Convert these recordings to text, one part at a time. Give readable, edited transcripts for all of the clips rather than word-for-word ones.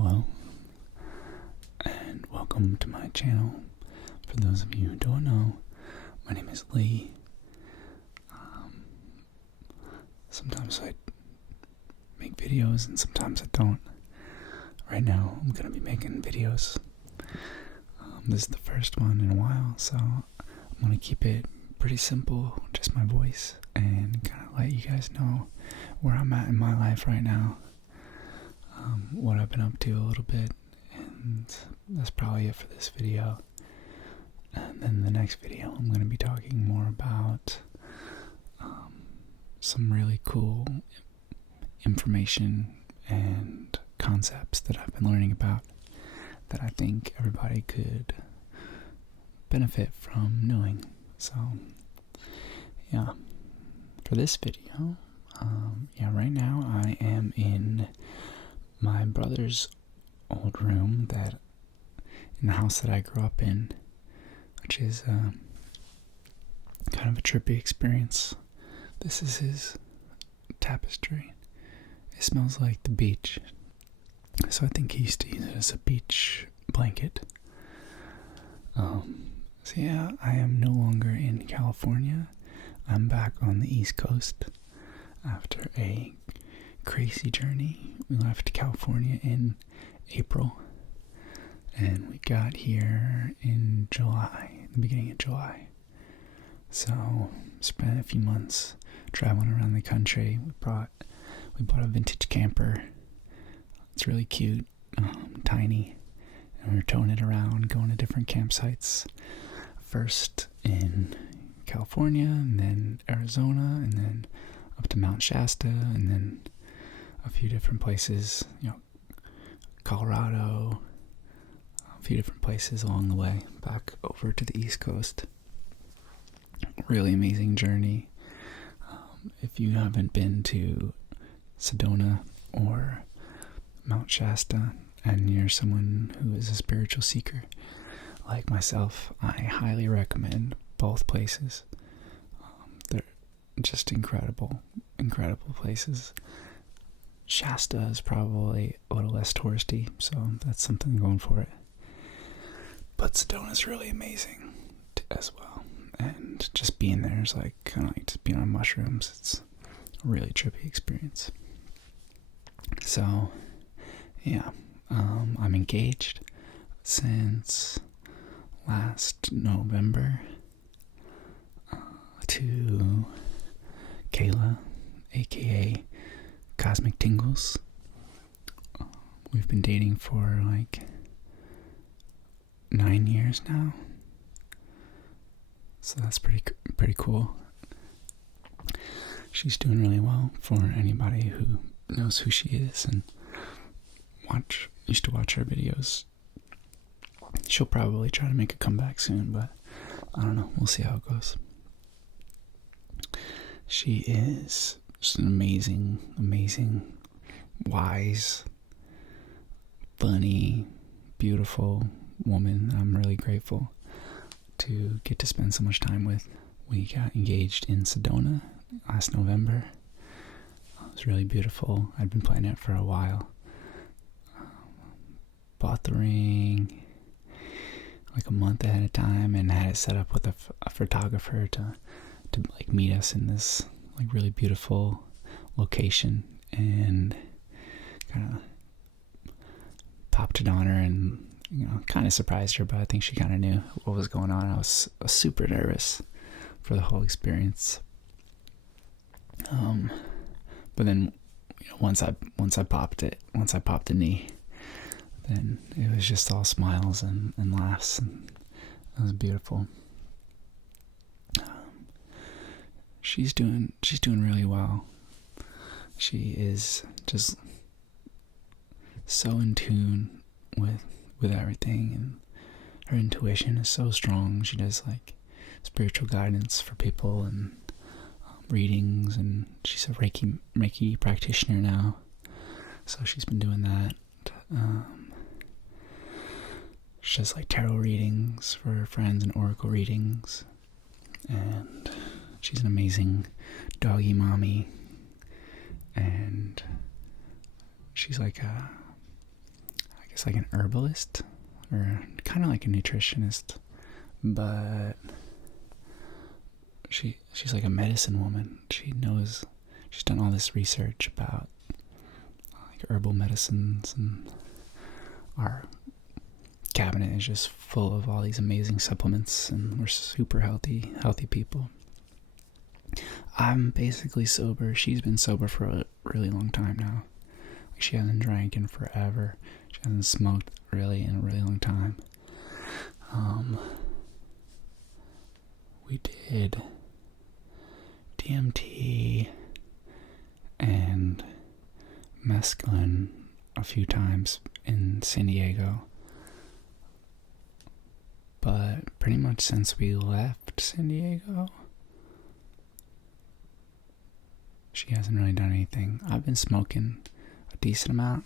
Hello, and welcome to my channel. For those of you who don't know, my name is Lee. Sometimes I make videos and sometimes I don't. Right now, I'm going to be making videos. This is the first one in a while, so I'm going to keep it pretty simple, just my voice, and kind of let you guys know where I'm at in my life right now. What I've been up to a little bit, and that's probably it for this video. And then the next video I'm going to be talking more about some really cool information and concepts that I've been learning about that I think everybody could benefit from knowing. So yeah, for this video, right now I am in my brother's old room in the house that I grew up in, which is kind of a trippy experience. This is his tapestry. It smells like the beach, so I think he used to use it as a beach blanket. So yeah, I am no longer in California. I'm back on the East Coast after a crazy journey. We left California in April, and we got here in July, the beginning of July. So spent a few months traveling around the country. We bought a vintage camper. It's really cute, tiny, and we were towing it around, going to different campsites. First in California, and then Arizona, and then up to Mount Shasta, and then a few different places, Colorado, a few different places along the way, back over to the East Coast. Really amazing journey. If you haven't been to Sedona or Mount Shasta, and you're someone who is a spiritual seeker like myself, I highly recommend both places. They're just incredible places. Shasta is probably a little less touristy, so that's something going for it. But Sedona is really amazing as well, and just being there is like kind of like just being on mushrooms. It's a really trippy experience. So yeah, I'm engaged since last November to Kayla, aka Cosmic Tingles. We've been dating for like 9 years now, so that's pretty cool. She's doing really well. For anybody who knows who she is and used to watch her videos, she'll probably try to make a comeback soon, but I don't know. We'll see how it goes. She is just an amazing, wise, funny, beautiful woman I'm really grateful to get to spend so much time with. We got engaged in Sedona last November. It was really beautiful. I'd been planning it for a while. Bought the ring like a month ahead of time and had it set up with a photographer to like meet us in this like really beautiful location, and kind of popped it on her and kind of surprised her, but I think she kind of knew what was going on. I was super nervous for the whole experience. But then once I popped the knee, then it was just all smiles and laughs, and it was beautiful. She's doing really well. She is just so in tune with everything, and her intuition is so strong. She does like spiritual guidance for people and readings, and she's a Reiki practitioner now, so she's been doing that. She does like tarot readings for her friends and oracle readings, and she's an amazing doggy mommy, and she's like a guess like an herbalist, or kind of like a nutritionist, but she's like a medicine woman. She's done all this research about like herbal medicines, and our cabinet is just full of all these amazing supplements, and we're super healthy people. I'm basically sober. She's been sober for a really long time now. Like, she hasn't drank in forever. She hasn't smoked really in a really long time. We did DMT and mescaline a few times in San Diego. But pretty much since we left San Diego, she hasn't really done anything. I've been smoking a decent amount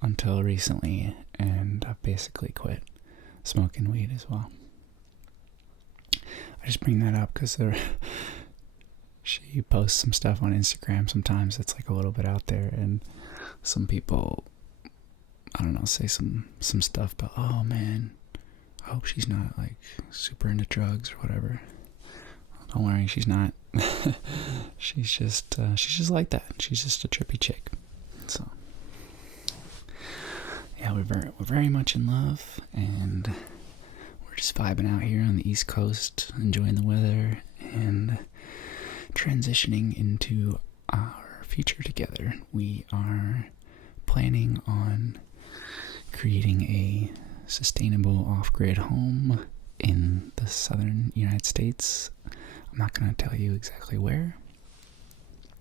until recently, and I've basically quit smoking weed as well. I just bring that up because she posts some stuff on Instagram sometimes that's like a little bit out there, and some people, I don't know, say some stuff about, oh man, I hope she's not like super into drugs or whatever. Don't worry, she's not. she's just like that. She's just a trippy chick. So yeah, we're very much in love, and we're just vibing out here on the East Coast, enjoying the weather and transitioning into our future together. We are planning on creating a sustainable off-grid home in the southern United States. I'm not going to tell you exactly where,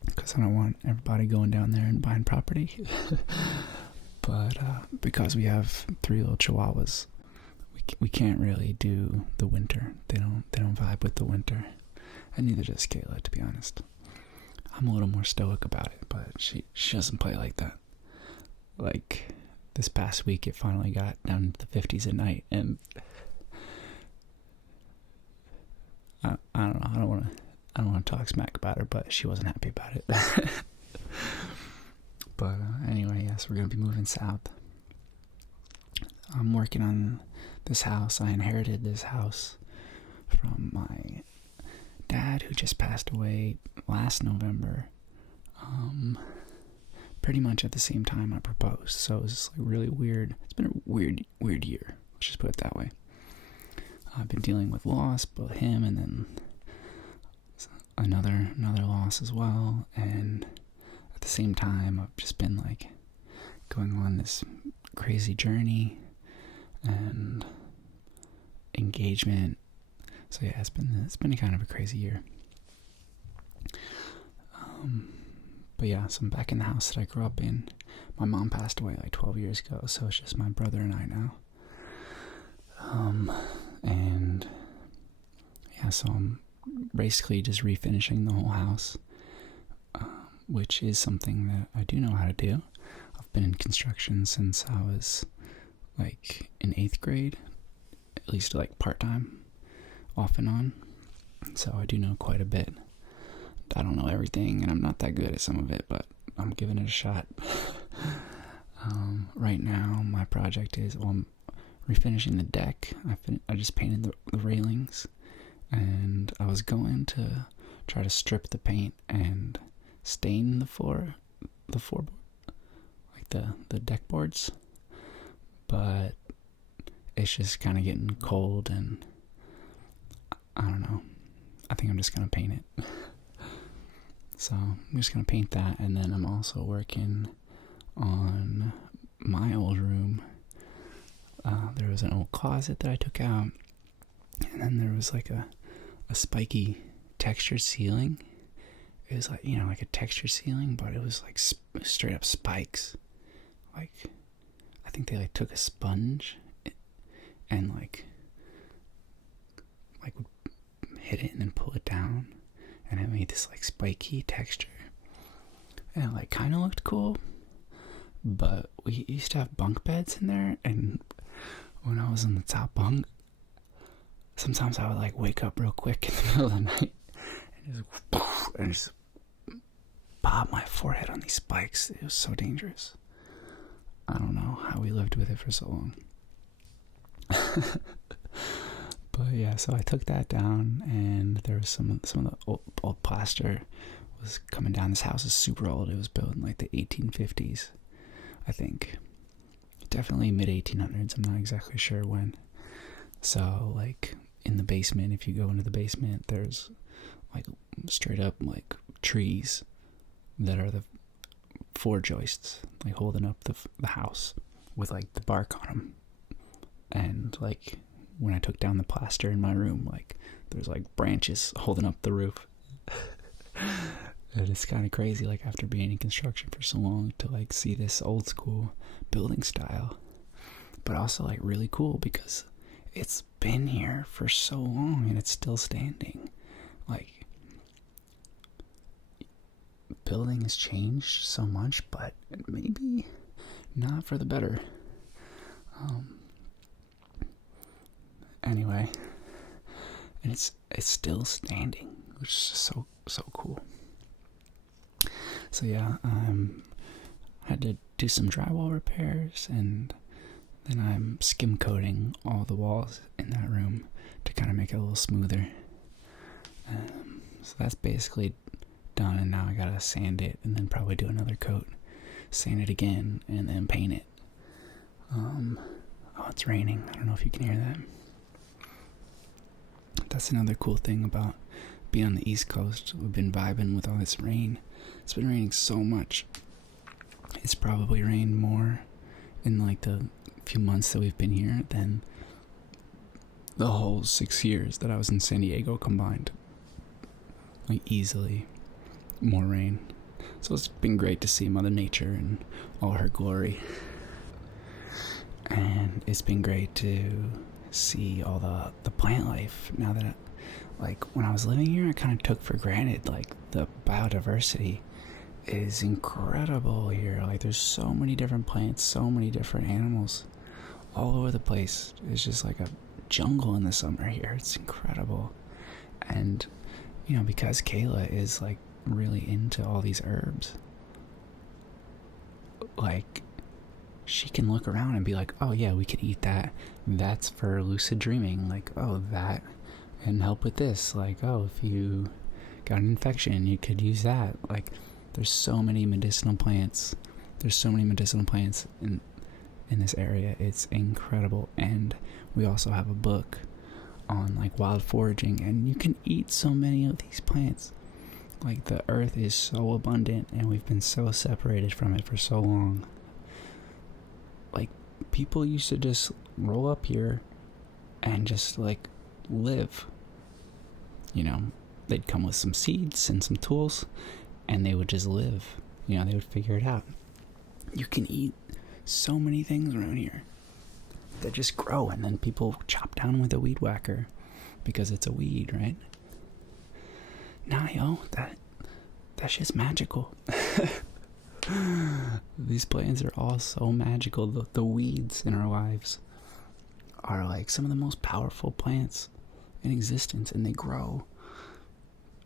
because I don't want everybody going down there and buying property. But because we have 3 little chihuahuas, we can't really do the winter. They don't vibe with the winter, and neither does Kayla, to be honest. I'm a little more stoic about it, but she doesn't play like that. Like this past week, it finally got down to the 50s at night, and I don't know. I don't want to talk smack about her, but she wasn't happy about it. But anyway, yes, we're gonna be moving south. I'm working on this house. I inherited this house from my dad, who just passed away last November. Pretty much at the same time I proposed, so it was just like really weird. It's been a weird year. Let's just put it that way. I've been dealing with loss, both him and then another loss as well, and at the same time I've just been like going on this crazy journey and engagement. So yeah, it's been kind of a crazy year. But yeah, so I'm back in the house that I grew up in. My mom passed away like 12 years ago, so it's just my brother and I now. And yeah, so I'm basically just refinishing the whole house, which is something that I do know how to do. I've been in construction since I was like in 8th grade, at least like part-time, off and on. So I do know quite a bit. I don't know everything, and I'm not that good at some of it, but I'm giving it a shot. Right now, my project is, I'm refinishing the deck. I just painted the railings, and I was going to try to strip the paint and stain the floorboard, like the deck boards, but it's just kind of getting cold, and I don't know. I think I'm just gonna paint it. So I'm just gonna paint that, and then I'm also working on my old room. There was an old closet that I took out, and then there was like a spiky textured ceiling. It was like, like a textured ceiling, but it was like straight up spikes. Like, I think they like took a sponge and like would hit it and then pull it down, and it made this like spiky texture, and it like kind of looked cool. But we used to have bunk beds in there, and when I was in the top bunk, sometimes I would like wake up real quick in the middle of the night and just pop my forehead on these spikes. It was so dangerous. I don't know how we lived with it for so long. But yeah, so I took that down, and there was some of the old plaster was coming down. This house is super old. It was built in like the 1850s, I think. Definitely mid 1800s. I'm not exactly sure when. So like in the basement, if you go into the basement, there's like straight up like trees that are the 4 joists, like holding up the house with like the bark on them. And like when I took down the plaster in my room, like there's like branches holding up the roof. And it's kind of crazy, like after being in construction for so long, to like see this old school building style, but also like really cool because it's been here for so long and it's still standing. Like, building has changed so much, but maybe not for the better. Anyway, and it's still standing, which is just so cool. So yeah, had to do some drywall repairs, and then I'm skim coating all the walls in that room to kind of make it a little smoother. So that's basically done, and now I gotta sand it and then probably do another coat, sand it again, and then paint it. Oh, it's raining. I don't know if you can hear that. That's another cool thing about being on the East Coast. We've been vibing with all this rain. It's been raining so much. It's probably rained more in like the few months that we've been here than the whole 6 years that I was in San Diego combined. Like easily more rain. So it's been great to see Mother Nature in all her glory. And it's been great to see all the plant life now that like when I was living here, I kind of took for granted like the biodiversity is incredible here. Like there's so many different plants, so many different animals all over the place. It's just like a jungle in the summer here. It's incredible. And you know, because Kayla is like really into all these herbs, like she can look around and be like, oh yeah, we could eat that. That's for lucid dreaming. Like, oh, that can help with this. Like, oh, if you got an infection, you could use that. Like, there's so many medicinal plants. There's so many medicinal plants in this area. It's incredible. And we also have a book on like wild foraging, and you can eat so many of these plants. Like the earth is so abundant, and we've been so separated from it for so long. Like people used to just roll up here and just like live. You know, they'd come with some seeds and some tools, and they would just live. You know, they would figure it out. You can eat so many things around here that just grow, and then people chop down with a weed whacker because it's a weed, right? Nah, yo, that shit's magical. These plants are all so magical. The weeds in our lives are like some of the most powerful plants in existence, and they grow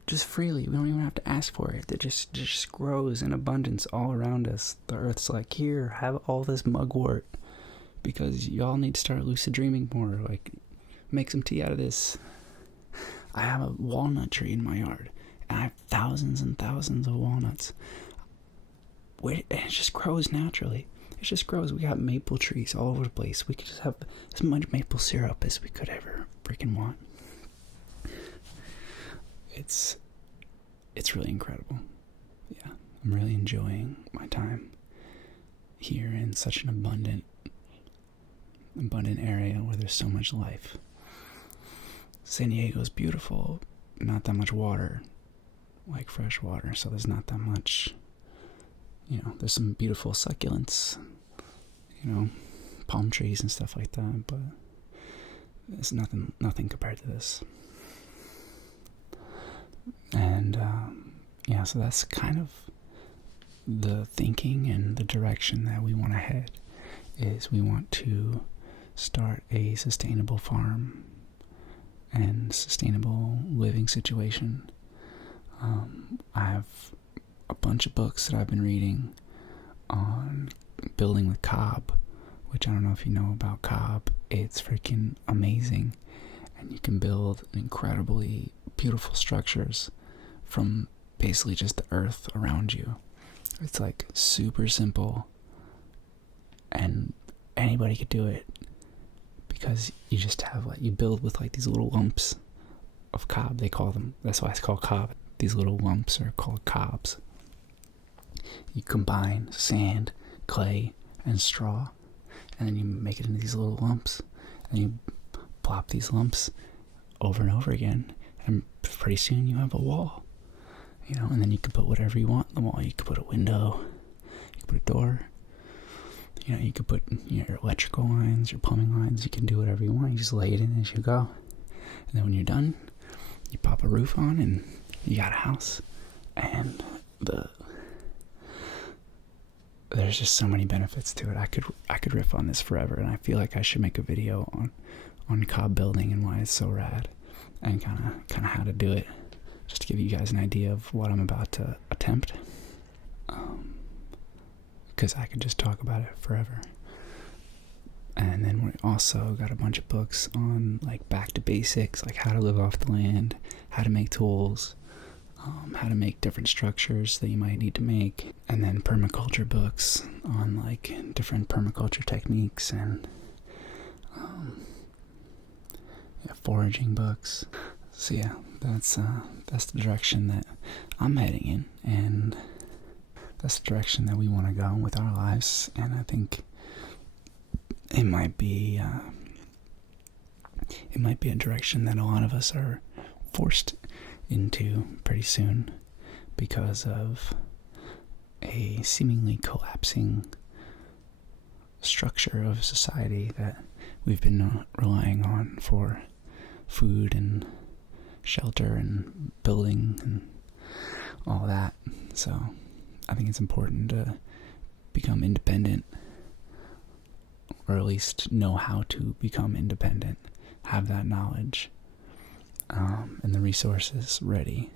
just freely. We don't even have to ask for it. It just grows in abundance all around us. The earth's like, here, have all this mugwort because y'all need to start lucid dreaming more. Like, make some tea out of this. I have a walnut tree in my yard, and I have thousands and thousands of walnuts. And it just grows naturally. It just grows. We got maple trees all over the place. We could just have as much maple syrup as we could ever freaking want. It's really incredible. Yeah, I'm really enjoying my time here in such an abundant area where there's so much life. San Diego's beautiful. Not that much water, like fresh water, so there's not that much. You know, there's some beautiful succulents, you know, palm trees and stuff like that, but it's nothing compared to this. And yeah, so that's kind of the thinking and the direction that we want to head. Is we want to start a sustainable farm and sustainable living situation. I have a bunch of books that I've been reading on building with cob, which I don't know if you know about cob. It's freaking amazing, and you can build incredibly beautiful structures from basically just the earth around you. It's like super simple, and anybody could do it, because you just have like, you build with like these little lumps of cob, they call them. That's why it's called cob. These little lumps are called cobs. You combine sand, clay, and straw, and then you make it into these little lumps, and you plop these lumps over and over again, and pretty soon you have a wall, you know. And then you can put whatever you want on the wall. You could put a window, you could put a door, you know, you could put your electrical lines, your plumbing lines. You can do whatever you want. You just lay it in as you go, and then when you're done, you pop a roof on, and you got a house. And there's just so many benefits to it. I could riff on this forever, and I feel like I should make a video on cob building and why it's so rad, and kind of how to do it, just to give you guys an idea of what I'm about to attempt. Because I could just talk about it forever. And then we also got a bunch of books on like back to basics, like how to live off the land, how to make tools, how to make different structures that you might need to make, and then permaculture books on like different permaculture techniques, and foraging books. So yeah, that's the direction that I'm heading in, and that's the direction that we want to go with our lives. And I think it might be a direction that a lot of us are forced into pretty soon, because of a seemingly collapsing structure of society that we've been relying on for food and shelter and building and all that. So I think it's important to become independent, or at least know how to become independent, have that knowledge, and the resources ready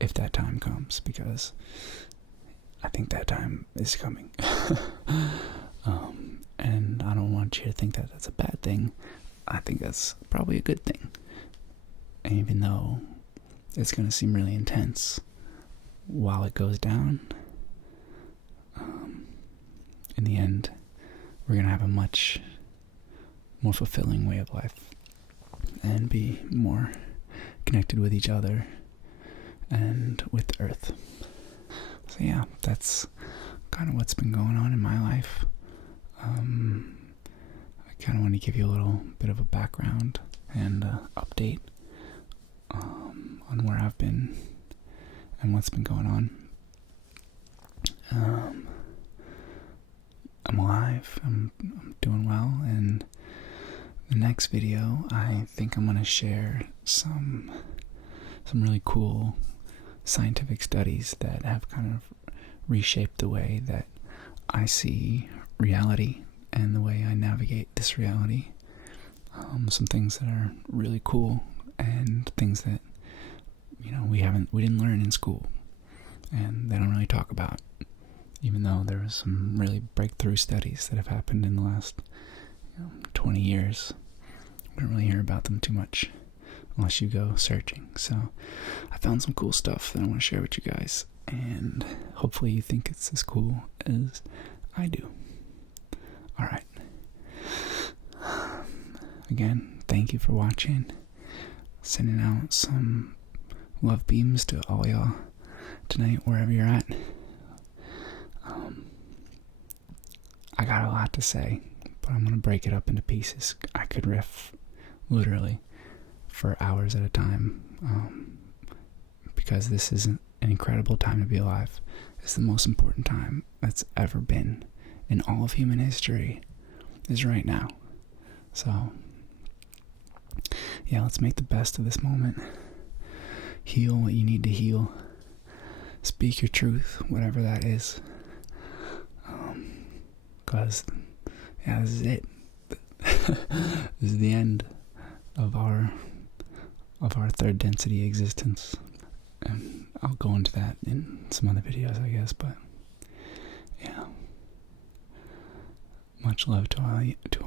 if that time comes, because I think that time is coming. And I don't want you to think that that's a bad thing. I think that's probably a good thing. And even though it's going to seem really intense while it goes down, in the end, we're going to have a much more fulfilling way of life, and be more connected with each other and with the earth. So yeah, that's kind of what's been going on in my life. I kind of want to give you a little bit of a background and update on where I've been and what's been going on. I'm alive, I'm doing well, and the next video I think I'm going to share some really cool scientific studies that have kind of reshaped the way that I see reality and the way I navigate this reality. Some things that are really cool, and things that, you know, we didn't learn in school, and they don't really talk about, even though there was some really breakthrough studies that have happened in the last 20 years. We don't really hear about them too much unless you go searching. So I found some cool stuff that I want to share with you guys, and hopefully you think it's as cool as I do. Alright. Again, thank you for watching. Sending out some love beams to all y'all tonight, wherever you're at. I got a lot to say, but I'm going to break it up into pieces. I could riff literally for hours at a time, because this is an incredible time to be alive. It's the most important time that's ever been in all of human history, is right now. So yeah, let's make the best of this moment. Heal what you need to heal. Speak your truth, whatever that is. Because yeah, this is it. This is the end of our third density existence, and I'll go into that in some other videos, I guess. But yeah, Much love to